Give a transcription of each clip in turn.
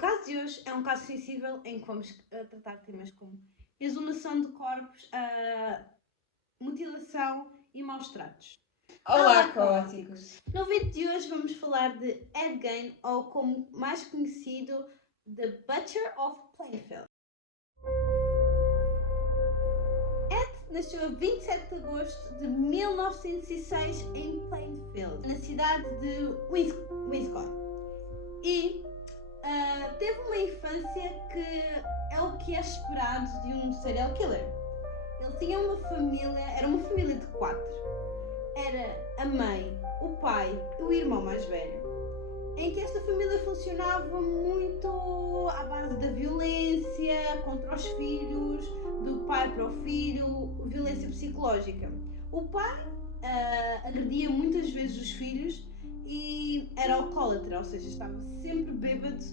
caso de hoje é um caso sensível em que vamos tratar temas como exumação de corpos, mutilação e maus tratos. Olá, caóticos! No vídeo de hoje vamos falar de Ed Gein, ou como mais conhecido, The Butcher of Plainfield. Ed nasceu a 27 de agosto de 1906 em Plainfield, na cidade de Wisconsin. E teve uma infância que é o que é esperado de um serial killer. Ele tinha uma família, era uma família de 4. Era a mãe, o pai e o irmão mais velho. Em que esta família funcionava muito à base da violência contra os filhos, do pai para o filho, violência psicológica. O pai agredia muitas vezes os filhos e era alcoólatra, ou seja, estava sempre bêbado,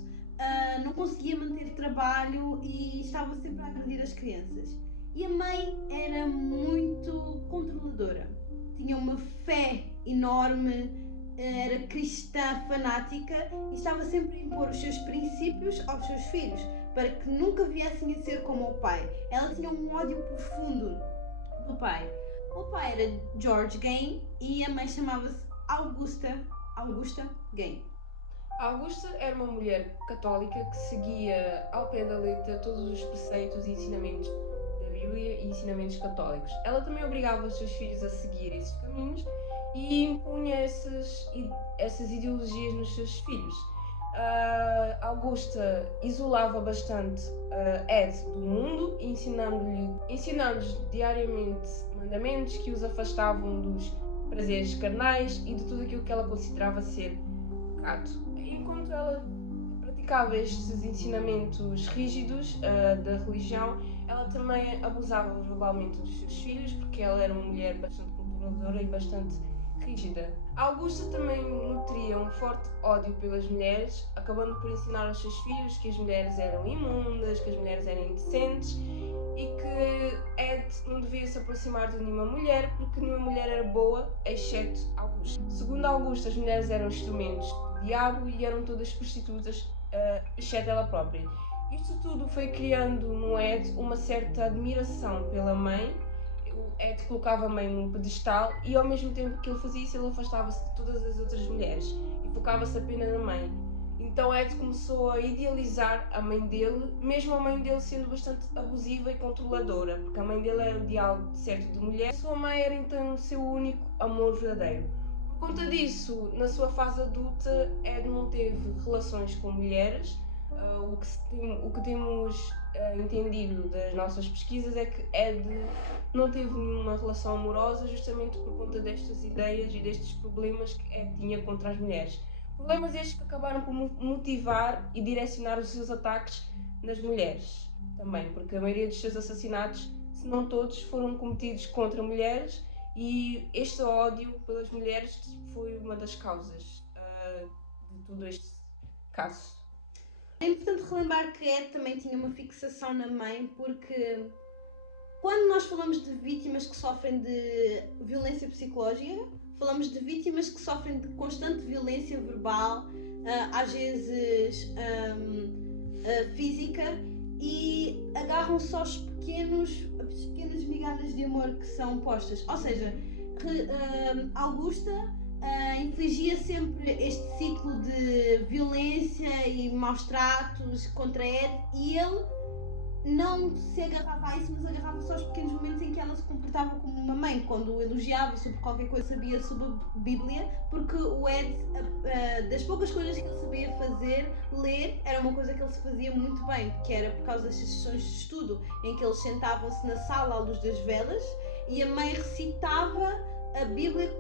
não conseguia manter trabalho e estava sempre a agredir as crianças. E a mãe era muito controladora, tinha uma fé enorme, era cristã fanática e estava sempre a impor os seus princípios aos seus filhos para que nunca viessem a ser como o pai. Ela tinha um ódio profundo do pai. O pai era George Gein e a mãe chamava-se Augusta Gein. Augusta era uma mulher católica que seguia ao pé da letra todos os preceitos e ensinamentos da Bíblia e ensinamentos católicos. Ela também obrigava os seus filhos a seguir esses caminhos e impunha essas ideologias nos seus filhos. Augusta isolava bastante Ed do mundo, ensinando-lhes diariamente mandamentos que os afastavam dos prazeres carnais e de tudo aquilo que ela considerava ser pecado. Enquanto ela praticava estes ensinamentos rígidos da religião, ela também abusava verbalmente dos seus filhos, porque ela era uma mulher bastante controladora e bastante rígida. Augusta também nutria um forte ódio pelas mulheres, acabando por ensinar aos seus filhos que as mulheres eram imundas, que as mulheres eram indecentes e que Ed não devia se aproximar de nenhuma mulher porque nenhuma mulher era boa, exceto Augusta. Segundo Augusta, as mulheres eram instrumentos do diabo e eram todas prostitutas, exceto ela própria. Isto tudo foi criando no Ed uma certa admiração pela mãe. O Ed colocava a mãe num pedestal e ao mesmo tempo que ele fazia isso, ele afastava-se de todas as outras mulheres e focava-se apenas na mãe. Então Ed começou a idealizar a mãe dele, mesmo a mãe dele sendo bastante abusiva e controladora, porque a mãe dele era o ideal certo de mulher, sua mãe era então o seu único amor verdadeiro. Por conta disso, na sua fase adulta, Ed não teve relações com mulheres. O que temos entendido das nossas pesquisas é que Ed não teve nenhuma relação amorosa justamente por conta destas ideias e destes problemas que Ed tinha contra as mulheres. Problemas estes que acabaram por motivar e direcionar os seus ataques nas mulheres também, porque a maioria dos seus assassinatos, se não todos, foram cometidos contra mulheres e este ódio pelas mulheres foi uma das causas de todo este caso. É importante relembrar que Ed também tinha uma fixação na mãe, porque quando nós falamos de vítimas que sofrem de violência psicológica, falamos de vítimas que sofrem de constante violência verbal, às vezes física, e agarram-se às pequenas migalhas de amor que são postas. Ou seja, Augusta infligia sempre este ciclo de violência e maus tratos contra Ed, e ele não se agarrava a isso, mas agarrava-se aos pequenos momentos em que ela se comportava como uma mãe, quando o elogiava e sobre qualquer coisa sabia sobre a Bíblia, porque o Ed, das poucas coisas que ele sabia fazer, ler, era uma coisa que ele se fazia muito bem, que era por causa das sessões de estudo, em que eles sentavam-se na sala à luz das velas e a mãe recitava a Bíblia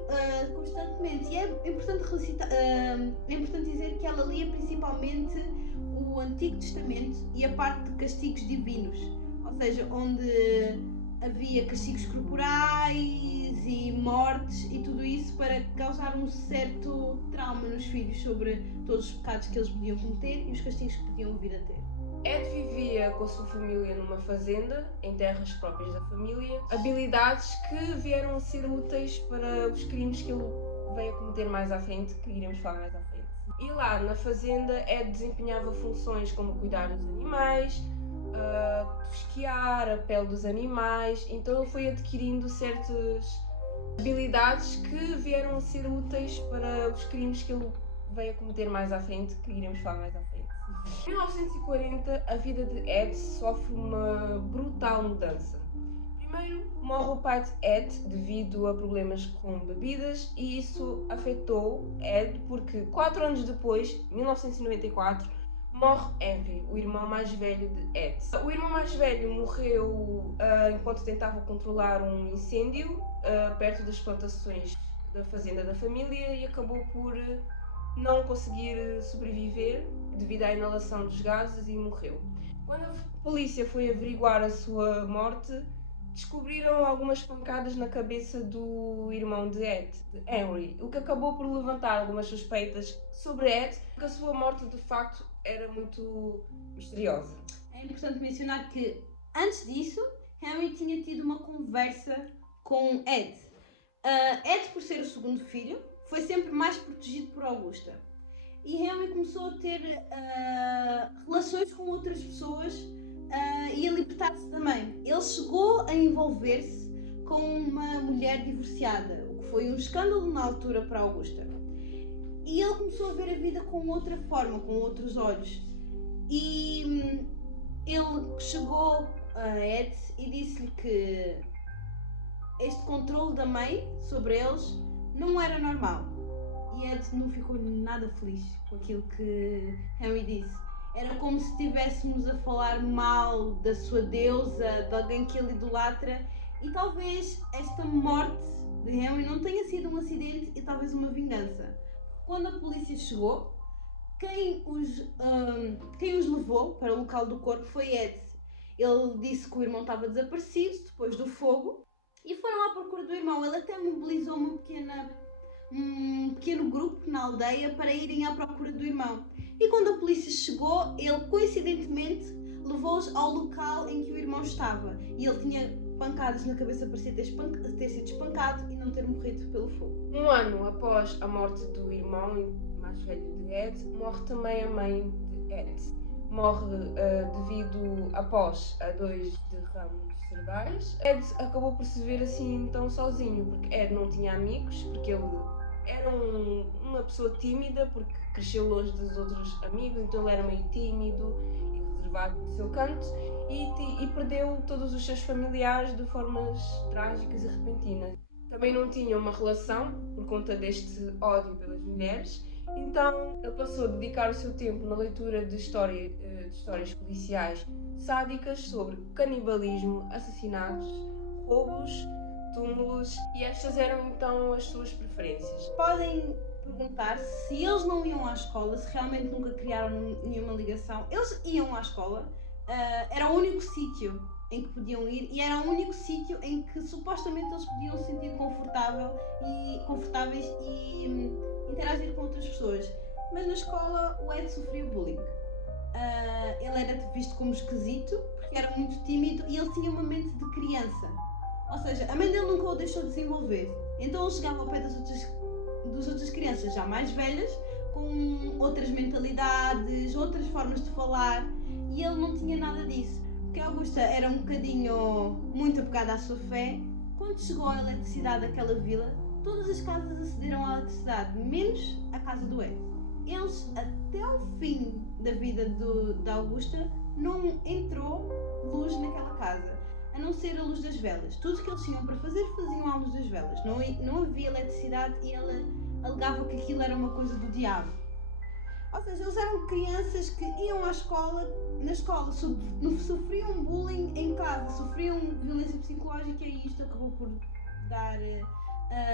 constantemente. E é importante dizer que ela lia principalmente o Antigo Testamento e a parte de castigos divinos, ou seja, onde havia castigos corporais e mortes e tudo isso para causar um certo trauma nos filhos sobre todos os pecados que eles podiam cometer e os castigos que podiam vir a ter. Ed vivia com a sua família numa fazenda, em terras próprias da família, habilidades que vieram a ser úteis para os crimes que ele veio a cometer mais à frente, que iremos falar mais à frente. E lá na fazenda Ed desempenhava funções como cuidar dos animais, tosquiar a pele dos animais, então ele foi adquirindo certas habilidades que vieram a ser úteis para os crimes que ele veio a cometer mais à frente, que iremos falar mais à frente. Em 1940, a vida de Ed sofre uma brutal mudança. Primeiro, morre o pai de Ed devido a problemas com bebidas e isso afetou Ed porque 4 anos depois, 1994, morre Henry, o irmão mais velho de Ed. O irmão mais velho morreu enquanto tentava controlar um incêndio perto das plantações da fazenda da família e acabou por não conseguir sobreviver devido à inalação dos gases e morreu. Quando a polícia foi averiguar a sua morte, descobriram algumas pancadas na cabeça do irmão de Ed, de Henry, o que acabou por levantar algumas suspeitas sobre Ed, porque a sua morte de facto era muito misteriosa. É importante mencionar que, antes disso, Henry tinha tido uma conversa com Ed. Ed, por ser o segundo filho, foi sempre mais protegido por Augusta. E Henry começou a ter relações com outras pessoas e a libertar-se também. Ele chegou a envolver-se com uma mulher divorciada, o que foi um escândalo na altura para Augusta. E ele começou a ver a vida com outra forma, com outros olhos. E ele chegou a Ed e disse-lhe que este controle da mãe sobre eles não era normal. E Ed não ficou nada feliz com aquilo que Henry disse. Era como se estivéssemos a falar mal da sua deusa, de alguém que ele idolatra. E talvez esta morte de Henry não tenha sido um acidente e talvez uma vingança. Quando a polícia chegou, quem os levou para o local do corpo foi Ed. Ele disse que o irmão estava desaparecido depois do fogo e foram à procura do irmão. Ele até mobilizou um pequeno grupo na aldeia para irem à procura do irmão. E quando a polícia chegou, ele coincidentemente levou-os ao local em que o irmão estava. E ele tinha pancadas na cabeça, parecia ter sido espancado e não ter morrido pelo fogo. Um ano após a morte do irmão mais velho de Ed, morre também a mãe de Ed. Morre após a 2 derrames cerebrais. Ed acabou por se ver assim então sozinho, porque Ed não tinha amigos, porque ele era uma pessoa tímida, porque cresceu longe dos outros amigos, então ele era meio tímido e reservado no seu canto e perdeu todos os seus familiares de formas trágicas e repentinas. Também não tinha uma relação por conta deste ódio pelas mulheres, então ele passou a dedicar o seu tempo na leitura de histórias policiais sádicas sobre canibalismo, assassinatos, roubos, túmulos, e estas eram então as suas preferências. Podem perguntar se eles não iam à escola, se realmente nunca criaram nenhuma ligação. Eles iam à escola, era o único sítio em que podiam ir e era o único sítio em que supostamente eles podiam se sentir confortáveis e interagir com outras pessoas. Mas na escola o Ed sofria bullying. Ele era visto como esquisito porque era muito tímido e ele tinha uma mente de criança. Ou seja, a mãe dele nunca o deixou desenvolver. Então ele chegava ao pé das outras crianças já mais velhas, com outras mentalidades, outras formas de falar, e ele não tinha nada disso. Porque a Augusta era um bocadinho muito apegada à sua fé. Quando chegou a eletricidade daquela vila, todas as casas acederam à eletricidade, menos a casa do Ed. Eles, até ao fim da vida da Augusta, não entrou luz naquela casa, a não ser a luz das velas. Tudo o que eles tinham para fazer, faziam à luz das velas. Não havia eletricidade e ela alegava que aquilo era uma coisa do diabo. Ou seja, eles eram crianças que iam à escola, na escola sofriam bullying em casa, sofriam violência psicológica e isto acabou por dar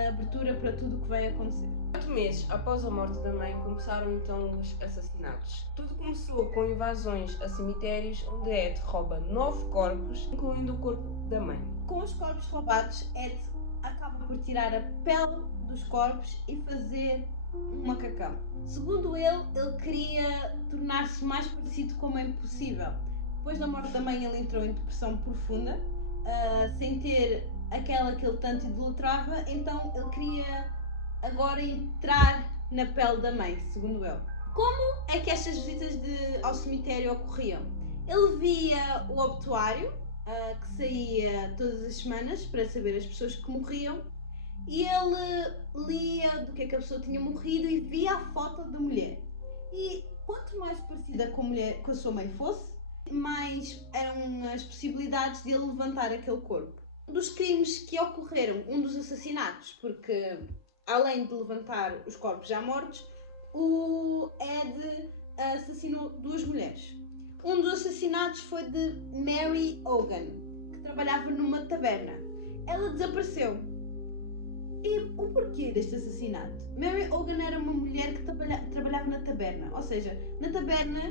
abertura para tudo o que vai acontecer. 4 meses após a morte da mãe, começaram então os assassinatos. Tudo começou com invasões a cemitérios, onde Ed rouba 9 corpos, incluindo o corpo da mãe. Com os corpos roubados, Ed acaba por tirar a pele dos corpos e fazer um macacão. Segundo ele queria tornar-se mais parecido com a mãe possível. Depois da morte da mãe, ele entrou em depressão profunda, sem ter aquela que ele tanto idolatrava, então ele queria agora entrar na pele da mãe, segundo ele. Como é que estas visitas ao cemitério ocorriam? Ele via o obituário, que saía todas as semanas para saber as pessoas que morriam, e ele lia do que é que a pessoa tinha morrido e via a foto da mulher. E quanto mais parecida com a sua mãe fosse, mais eram as possibilidades de ele levantar aquele corpo. Dos crimes que ocorreram, um dos assassinatos, porque além de levantar os corpos já mortos, o Ed assassinou 2 mulheres. Um dos assassinatos foi de Mary Hogan, que trabalhava numa taberna. Ela desapareceu. E o porquê deste assassinato? Mary Hogan era uma mulher que trabalhava na taberna. Ou seja, na taberna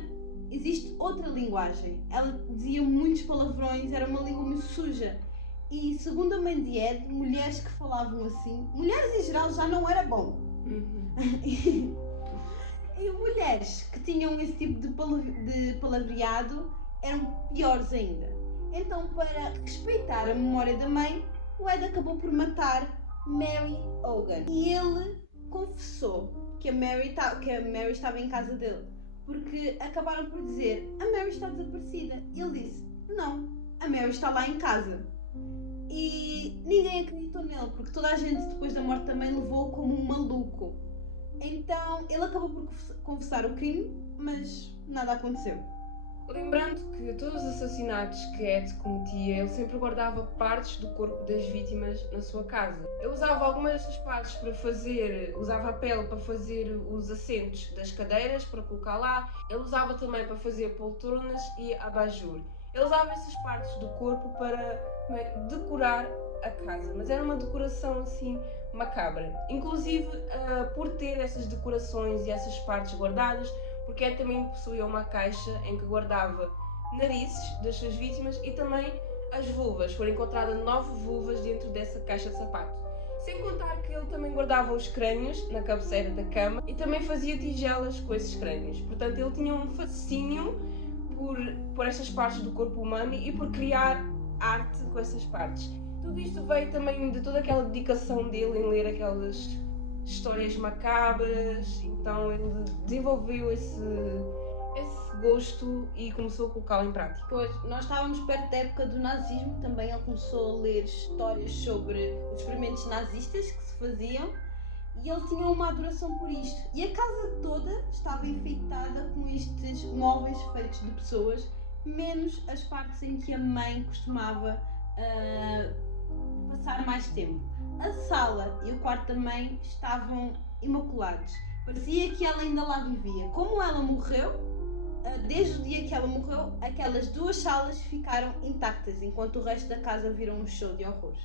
existe outra linguagem. Ela dizia muitos palavrões, era uma língua muito suja. E segundo a mãe de Ed, mulheres que falavam assim, mulheres em geral já não era bom. E mulheres que tinham esse tipo de palavreado eram piores ainda. Então, para respeitar a memória da mãe, o Ed acabou por matar Mary Hogan. E ele confessou que a Mary estava em casa dele, porque acabaram por dizer: a Mary está desaparecida. E ele disse: não, a Mary está lá em casa. E ninguém acreditou nele, porque toda a gente depois da morte também levou-o como um maluco. Então ele acabou por confessar o crime, mas nada aconteceu. Lembrando que todos os assassinatos que Ed cometia, ele sempre guardava partes do corpo das vítimas na sua casa. Ele usava algumas dessas partes usava a pele para fazer os assentos das cadeiras, para colocar lá. Ele usava também para fazer poltronas e abajur. Ele usava essas partes do corpo para decorar a casa, mas era uma decoração assim macabra. Inclusive, por ter essas decorações e essas partes guardadas, porque Ed também possuía uma caixa em que guardava narizes das suas vítimas e também as vulvas. Foram encontradas 9 vulvas dentro dessa caixa de sapato. Sem contar que ele também guardava os crânios na cabeceira da cama e também fazia tigelas com esses crânios. Portanto, ele tinha um fascínio por essas partes do corpo humano e por criar arte com essas partes. Tudo isto veio também de toda aquela dedicação dele em ler aquelas histórias macabras. Então ele desenvolveu esse gosto e começou a colocá-lo em prática. Pois, nós estávamos perto da época do nazismo, também ele começou a ler histórias sobre os experimentos nazistas que se faziam e ele tinha uma adoração por isto. E a casa toda estava enfeitada com estes móveis feitos de pessoas, menos as partes em que a mãe costumava passar mais tempo. A sala e o quarto da mãe estavam imaculados. Parecia que ela ainda lá vivia. Como ela morreu, desde o dia que ela morreu, aquelas 2 salas ficaram intactas, enquanto o resto da casa virou um show de horrores.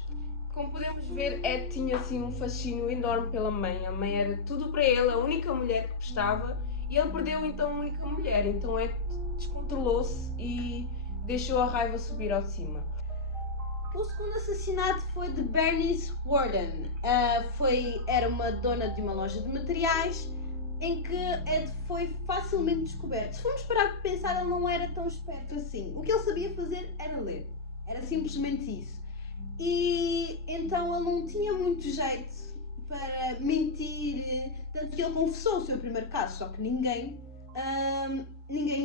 Como podemos ver, Ed tinha assim um fascínio enorme pela mãe. A mãe era tudo para ele, a única mulher que prestava, e ele perdeu então a única mulher. Então Ed descontrolou-se e deixou a raiva subir ao de cima. O segundo assassinato foi de Bernice Worden. Era uma dona de uma loja de materiais em que Ed foi facilmente descoberto. Se formos parar para pensar, ele não era tão esperto assim. O que ele sabia fazer era ler. Era simplesmente isso. E então ele não tinha muito jeito para mentir, tanto que ele confessou o seu primeiro caso, só que ninguém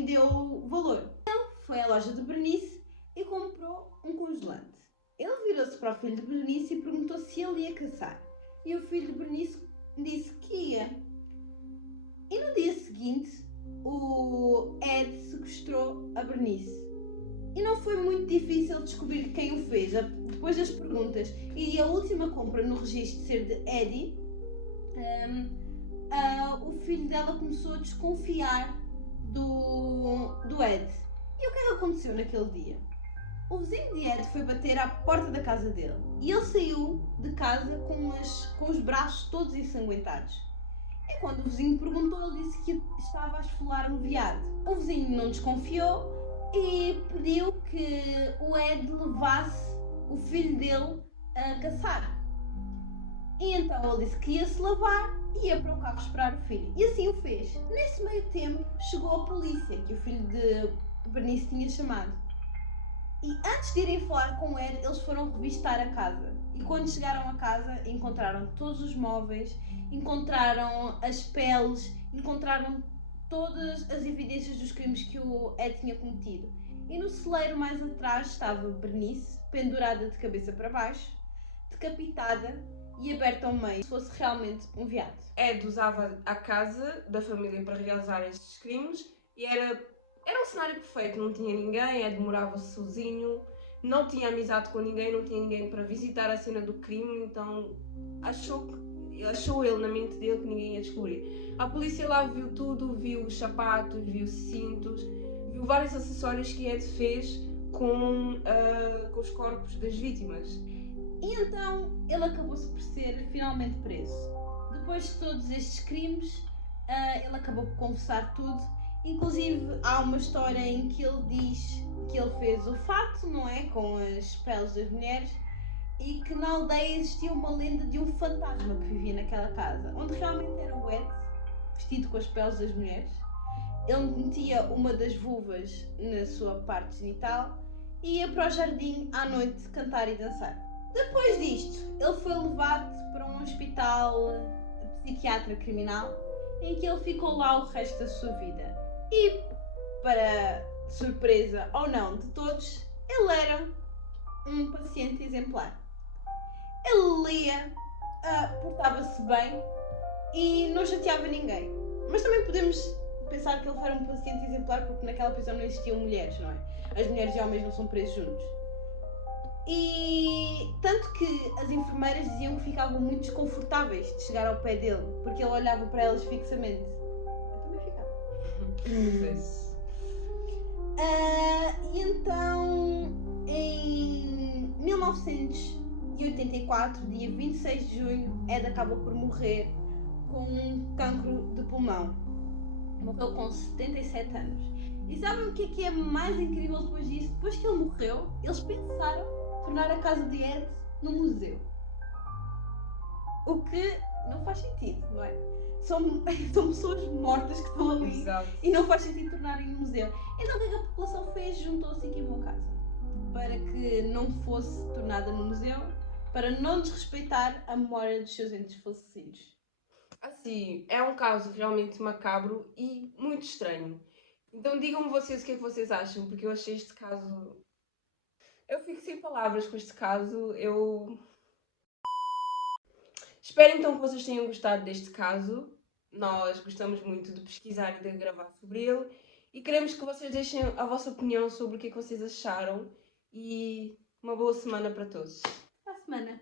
deu valor. Ele foi à loja de Bernice e comprou um congelante. Ele virou-se para o filho de Bernice e perguntou se ele ia caçar. E o filho de Bernice disse que ia. E no dia seguinte, o Ed sequestrou a Bernice. E não foi muito difícil descobrir quem o fez, depois das perguntas e a última compra no registro ser de Eddie. O filho dela começou a desconfiar do Ed. E o que é que aconteceu naquele dia? O vizinho de Ed foi bater à porta da casa dele e ele saiu de casa com os braços todos ensanguentados. E quando o vizinho perguntou, ele disse que estava a esfolar um veado. O vizinho não desconfiou e pediu que o Ed levasse o filho dele a caçar. E então ele disse que ia se lavar e ia para o carro esperar o filho. E assim o fez. Nesse meio tempo chegou a polícia, que o filho de Bernice tinha chamado. E antes de irem falar com o Ed, eles foram revistar a casa. E quando chegaram a casa, encontraram todos os móveis, encontraram as peles, encontraram todas as evidências dos crimes que o Ed tinha cometido. E no celeiro mais atrás estava Bernice, pendurada de cabeça para baixo, decapitada e aberta ao meio, se fosse realmente um veado. Ed usava a casa da família para realizar estes crimes e era um cenário perfeito, não tinha ninguém, Ed morava sozinho, não tinha amizade com ninguém, não tinha ninguém para visitar a cena do crime, então achou ele na mente dele que ninguém ia descobrir. A polícia lá viu tudo, viu os sapatos, viu cintos, viu vários acessórios que Ed fez com os corpos das vítimas. E então ele acabou-se por ser finalmente preso. Depois de todos estes crimes, ele acabou por confessar tudo. Inclusive há uma história em que ele diz que ele fez o fato, não é? Com as peles das mulheres, e que na aldeia existia uma lenda de um fantasma que vivia naquela casa, onde realmente era o Ed, vestido com as peles das mulheres. Ele metia uma das vulvas na sua parte genital e ia para o jardim à noite cantar e dançar. Depois disto, ele foi levado para um hospital psiquiatra criminal, em que ele ficou lá o resto da sua vida. E, para surpresa ou não de todos, ele era um paciente exemplar. Ele lia, portava-se bem e não chateava ninguém. Mas também podemos pensar que ele era um paciente exemplar porque naquela prisão não existiam mulheres, não é? As mulheres e homens não são presos juntos. E tanto que as enfermeiras diziam que ficavam muito desconfortáveis de chegar ao pé dele, porque ele olhava para elas fixamente. Eu também ficava. E então, em 1984, dia 26 de junho, Ed acaba por morrer com um cancro de pulmão. Morreu com 77 anos. E sabem o que é mais incrível depois disso? Depois que ele morreu, eles pensaram tornar a casa de Ed num museu. O que não faz sentido, não é? São pessoas mortas que estão ali. Exato. E não faz sentido tornarem um museu. Então o que a população fez? Juntou-se e queimou a casa. Para que não fosse tornada num museu, para não desrespeitar a memória dos seus entes falecidos. Assim, é um caso realmente macabro e muito estranho. Então digam-me vocês o que é que vocês acham, porque eu achei este caso... Eu fico sem palavras com este caso, Espero então que vocês tenham gostado deste caso. Nós gostamos muito de pesquisar e de gravar sobre ele e queremos que vocês deixem a vossa opinião sobre o que é que vocês acharam e uma boa semana para todos. Para a semana.